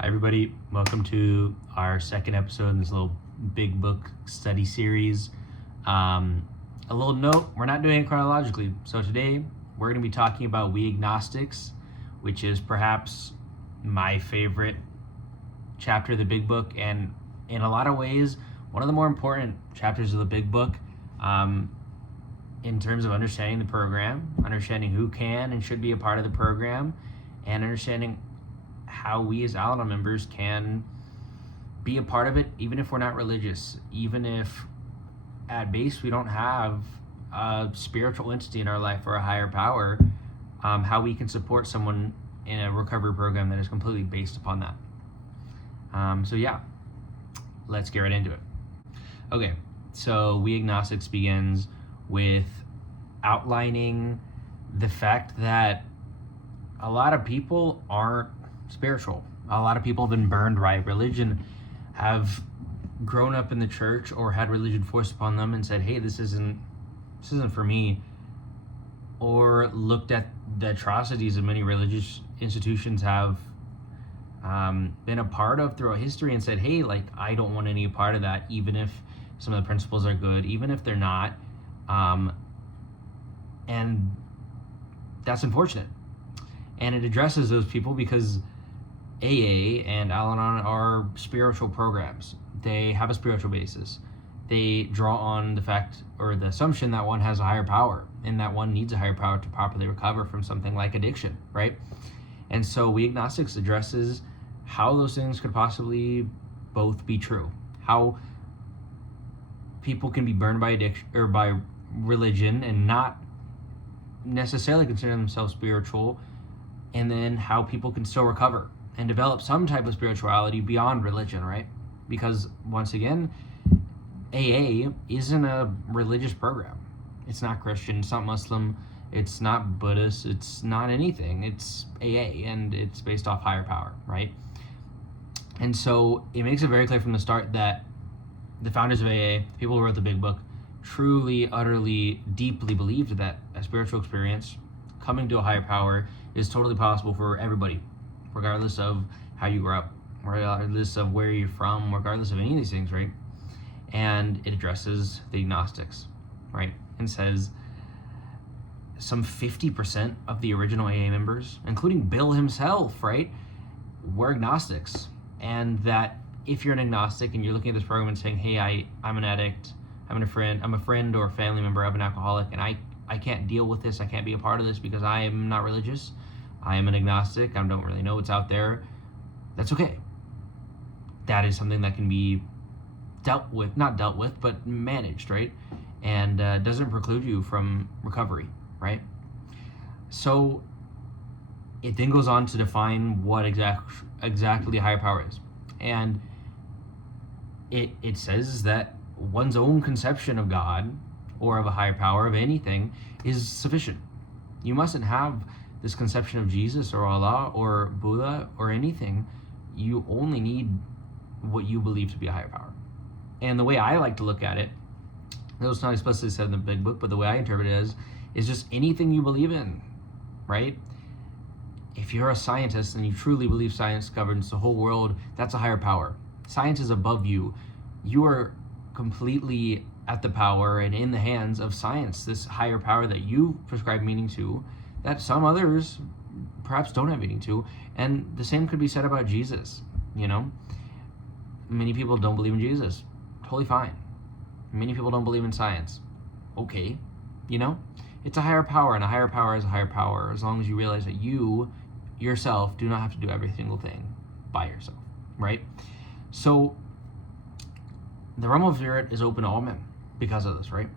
Hi everybody, welcome to our second episode in this little big book study series. A little note, we're not doing it chronologically. So today we're going to be talking about We Agnostics, which is perhaps my favorite chapter of the big book, and in a lot of ways, one of the more important chapters of the big book in terms of understanding the program, understanding who can and should be a part of the program, and understanding how we as Al-Anon members can be a part of it, even if we're not religious, even if at base we don't have a spiritual entity in our life or a higher power, how we can support someone in a recovery program that is completely based upon that. Let's get right into it. Okay, so We Agnostics begins with outlining the fact that a lot of people aren't spiritual. A lot of people have been burned by religion, have grown up in the church or had religion forced upon them and said, hey, this isn't for me, or looked at the atrocities that many religious institutions have been a part of throughout history and said, hey, like, I don't want any part of that, even if some of the principles are good, even if they're not. And that's unfortunate. And it addresses those people because AA and Al-Anon are spiritual programs. They have a spiritual basis. They draw on the fact or the assumption that one has a higher power and that one needs a higher power to properly recover from something like addiction, right? And so We Agnostics addresses how those things could possibly both be true. How people can be burned by addiction or by religion and not necessarily consider themselves spiritual, and then how people can still recover and develop some type of spirituality beyond religion, right? Because once again, AA isn't a religious program. It's not Christian, it's not Muslim, it's not Buddhist, it's not anything. It's AA, and it's based off higher power, right? And so it makes it very clear from the start that the founders of AA, people who wrote the big book, truly, utterly, deeply believed that a spiritual experience, coming to a higher power, is totally possible for everybody, regardless of how you grew up, regardless of where you're from, regardless of any of these things, right? And it addresses the agnostics, right? And says some 50% of the original AA members, including Bill himself, right, were agnostics. And that if you're an agnostic and you're looking at this program and saying, hey, I'm an addict, I'm a friend or a family member of an alcoholic, and I can't deal with this, I can't be a part of this because I am not religious, I am an agnostic, I don't really know what's out there, that's okay. That is something that can be but managed, right? And doesn't preclude you from recovery, right? So it then goes on to define what exactly higher power is. And it says that one's own conception of God or of a higher power of anything is sufficient. You mustn't have this conception of Jesus or Allah or Buddha or anything. You only need what you believe to be a higher power. And the way I like to look at it, though it's not explicitly said in the big book, but the way I interpret it is just anything you believe in, right? If you're a scientist and you truly believe science governs the whole world, that's a higher power. Science is above you. You are completely at the power and in the hands of science, this higher power that you prescribe meaning to, that some others perhaps don't have meaning to. And the same could be said about Jesus, you know? Many people don't believe in Jesus. Totally fine. Many people don't believe in science. Okay, you know? It's a higher power, and a higher power is a higher power as long as you realize that you yourself do not have to do every single thing by yourself, right? So the realm of spirit is open to all men because of this, right?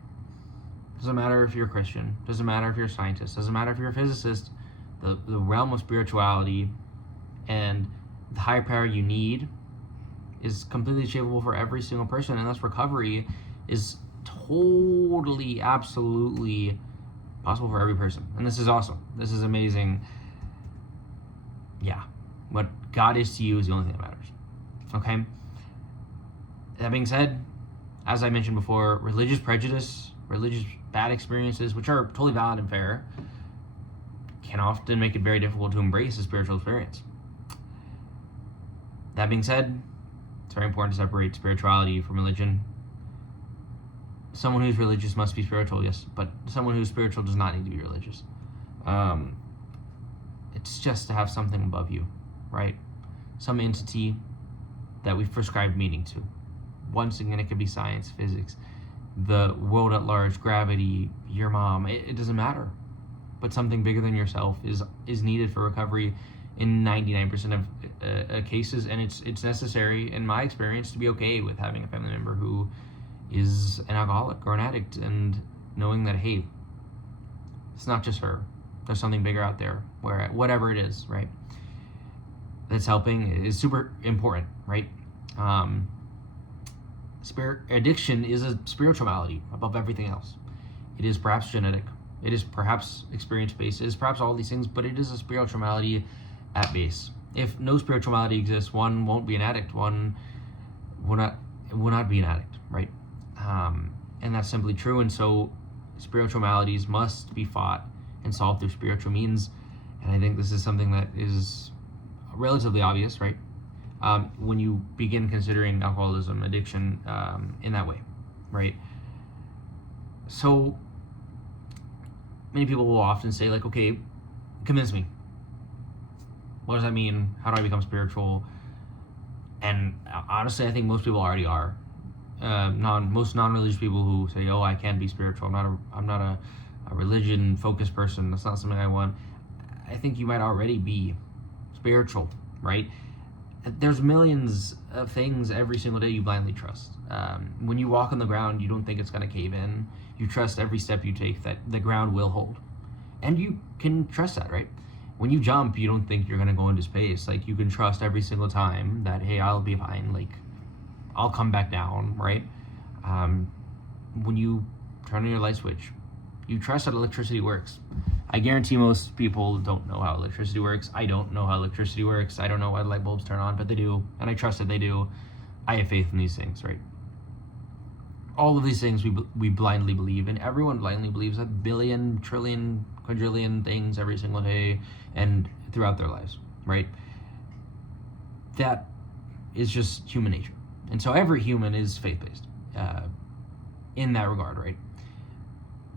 Doesn't matter if you're a Christian, doesn't matter if you're a scientist, doesn't matter if you're a physicist. The realm of spirituality and the higher power you need is completely achievable for every single person, and thus recovery is totally, absolutely possible for every person. And this is awesome. This is amazing. Yeah, what God is to you is the only thing that matters. Okay? That being said, as I mentioned before, religious prejudice, religious bad experiences, which are totally valid and fair, can often make it very difficult to embrace a spiritual experience. That being said, it's very important to separate spirituality from religion. Someone who's religious must be spiritual, yes, but someone who's spiritual does not need to be religious. It's just to have something above you, right? Some entity that we've prescribed meaning to. Once again, it could be science, physics, the world at large, gravity, your mom, it doesn't matter. But something bigger than yourself is needed for recovery in 99% of cases, and it's necessary, in my experience, to be okay with having a family member who is an alcoholic or an addict, and knowing that, hey, it's not just her. There's something bigger out there, where whatever it is, right, that's helping is super important, right? Addiction is a spiritual malady above everything else. It is perhaps genetic. It is perhaps experience-based. It is perhaps all these things, but it is a spiritual malady at base. If no spiritual malady exists, one won't be an addict. One will not be an addict, right? And that's simply true. And so spiritual maladies must be fought and solved through spiritual means. And I think this is something that is relatively obvious, right? When you begin considering alcoholism, addiction, in that way, right? So many people will often say, like, okay, convince me. What does that mean? How do I become spiritual? And honestly, I think most people already are. Most non-religious people who say, "Oh, I can't be spiritual. I'm not a religion-focused person. That's not something I want." I think you might already be spiritual, right? There's millions of things every single day you blindly trust. When you walk on the ground, you don't think it's going to cave in. You trust every step you take that the ground will hold. And you can trust that, right? When you jump, you don't think you're going to go into space. Like, you can trust every single time that, hey, I'll be fine. Like, I'll come back down, right? When you turn on your light switch, you trust that electricity works. I guarantee most people don't know how electricity works. I don't know how electricity works. I don't know why light bulbs turn on, but they do, and I trust that they do. I have faith in these things, right? All of these things we blindly believe, and everyone blindly believes a billion, trillion, quadrillion things every single day and throughout their lives, right? That is just human nature. And so every human is faith-based in that regard, right?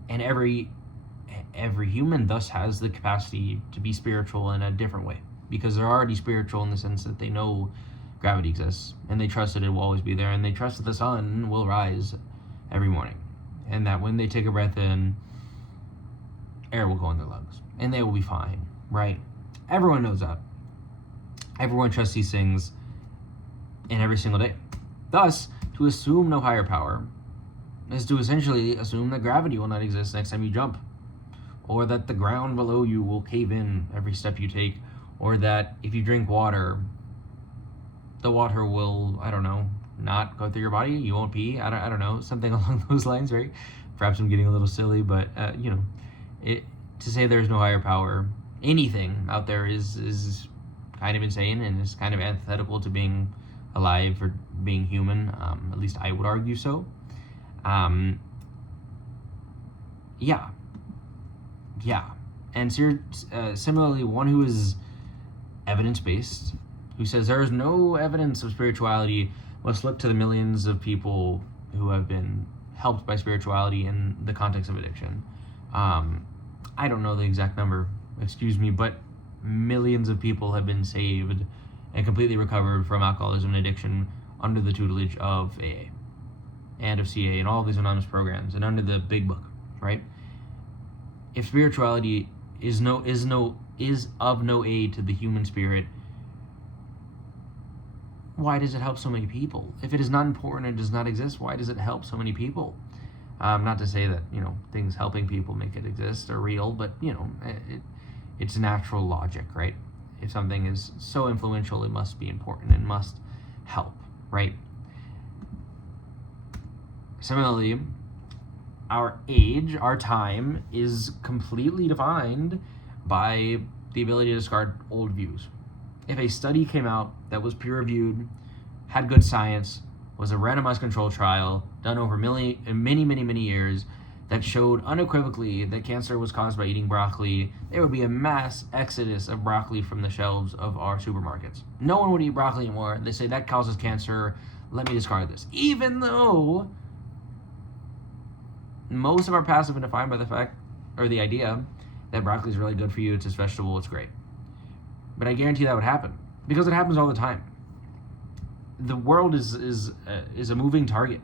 And every human thus has the capacity to be spiritual in a different way, because they're already spiritual in the sense that they know gravity exists, and they trust that it will always be there, and they trust that the sun will rise every morning, and that when they take a breath in, air will go in their lungs, and they will be fine, right? Everyone knows that. Everyone trusts these things in every single day. Thus, to assume no higher power is to essentially assume that gravity will not exist next time you jump, or that the ground below you will cave in every step you take, or that if you drink water, the water will, I don't know, not go through your body, you won't pee, I don't know, something along those lines, right? Perhaps I'm getting a little silly, but to say there's no higher power, anything out there is kind of insane, and is kind of antithetical to being alive or being human. At least I would argue so. Yeah. And similarly, one who is evidence-based, who says there is no evidence of spirituality, must look to the millions of people who have been helped by spirituality in the context of addiction. I don't know the exact number, excuse me, but millions of people have been saved and completely recovered from alcoholism and addiction under the tutelage of AA and of CA and all of these anonymous programs, and under the big book, right? If spirituality is of no aid to the human spirit, why does it help so many people? If it is not important and does not exist, why does it help so many people? Not to say that, things helping people make it exist are real, but, it's natural logic, right? If something is so influential, it must be important and must help, right? Similarly, our age, our time, is completely defined by the ability to discard old views. If a study came out that was peer-reviewed, had good science, was a randomized control trial done over many years, that showed unequivocally that cancer was caused by eating broccoli, there would be a mass exodus of broccoli from the shelves of our supermarkets. No one would eat broccoli anymore. They say that causes cancer. Let me discard this. Even though most of our past have been defined by the fact, or the idea, that broccoli is really good for you. It's a vegetable. It's great. But I guarantee that would happen because it happens all the time. The world is a moving target,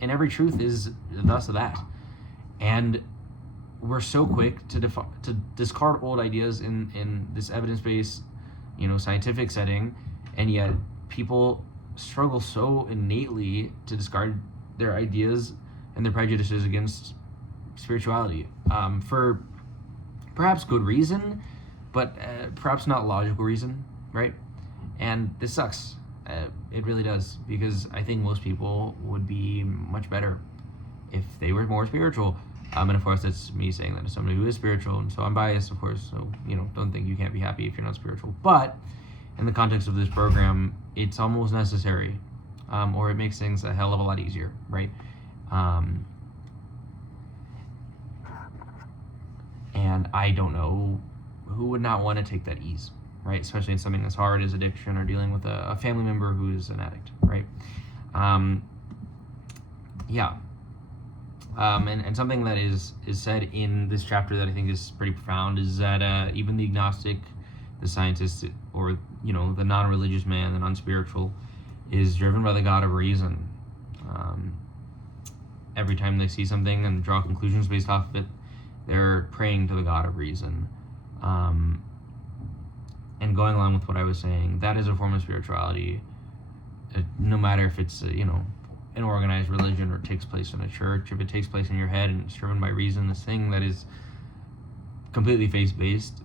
and every truth is thus that. And we're so quick to discard old ideas in this evidence-based, scientific setting, and yet people struggle so innately to discard their ideas and their prejudices against spirituality, for perhaps good reason, but perhaps not logical reason, right? And this sucks. It really does, because I think most people would be much better if they were more spiritual. And of course, that's me saying that as somebody who is spiritual, and so I'm biased, of course, so, don't think you can't be happy if you're not spiritual. But in the context of this program, it's almost necessary, or it makes things a hell of a lot easier, right? And I don't know who would not want to take that ease, right? Especially in something as hard as addiction or dealing with a family member who's an addict, right? And something that is said in this chapter that I think is pretty profound is that even the agnostic, the scientist, or the non-religious man, the non-spiritual, is driven by the God of reason. Every time they see something and draw conclusions based off of it, they're praying to the God of reason. And going along with what I was saying, that is a form of spirituality, no matter if it's an organized religion or takes place in a church. If it takes place in your head and it's driven by reason, this thing that is completely faith-based,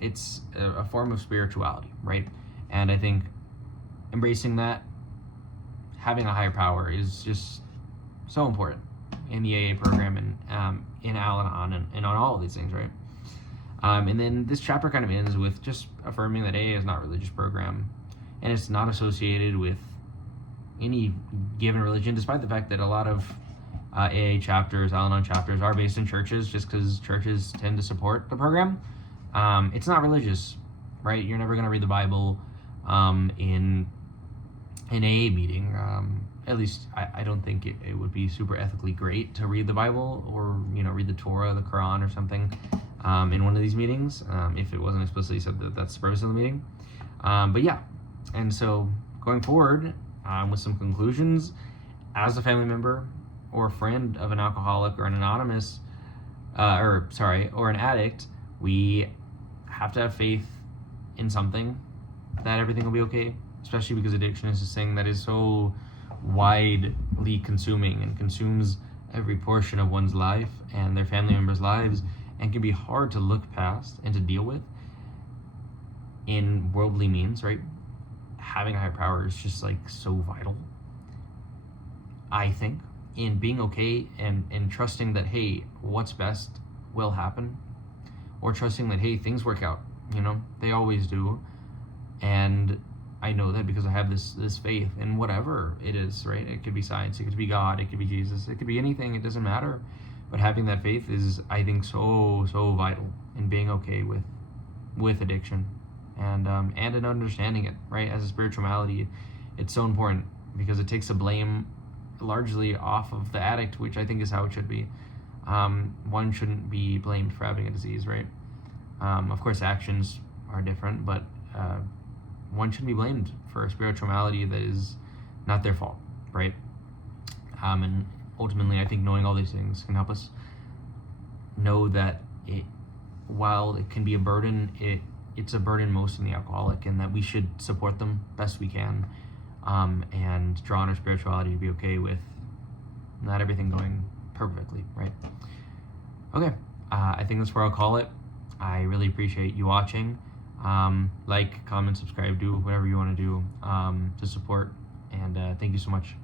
it's a form of spirituality, right? And I think embracing that, having a higher power, is just so important in the AA program and in Al-Anon and on all of these things, right? And then this chapter kind of ends with just affirming that AA is not a religious program, and it's not associated with any given religion, despite the fact that a lot of AA chapters, Al-Anon chapters, are based in churches, just because churches tend to support the program. It's not religious, right? You're never going to read the Bible in an AA meeting. At least I don't think it would be super ethically great to read the Bible or read the Torah, the Quran, or something in one of these meetings, if it wasn't explicitly said that that's the purpose of the meeting. But yeah, and so going forward with some conclusions, as a family member or a friend of an alcoholic or an anonymous, or an addict, we have to have faith in something that everything will be okay, especially because addiction is this thing that is so widely consuming and consumes every portion of one's life and their family members' lives, and can be hard to look past and to deal with in worldly means, right? Having a higher power is just so vital, I think, in being okay and trusting that, hey, what's best will happen, or trusting that, hey, things work out, they always do. And I know that because I have this faith in whatever it is, right? It could be science, it could be God, it could be Jesus, it could be anything, it doesn't matter. But having that faith is, I think, so vital in being okay with addiction and in understanding it, right? As a spiritual malady, it's so important because it takes the blame largely off of the addict, which I think is how it should be. One shouldn't be blamed for having a disease, right? Of course, actions are different, but one shouldn't be blamed for a spiritual malady that is not their fault, right? And ultimately, I think knowing all these things can help us know that while it can be a burden, it's a burden most in the alcoholic, and that we should support them best we can, and draw on our spirituality to be okay with not everything going perfectly, right? Okay, I think that's where I'll call it. I really appreciate you watching. Like, comment, subscribe, do whatever you want to do to support, and thank you so much.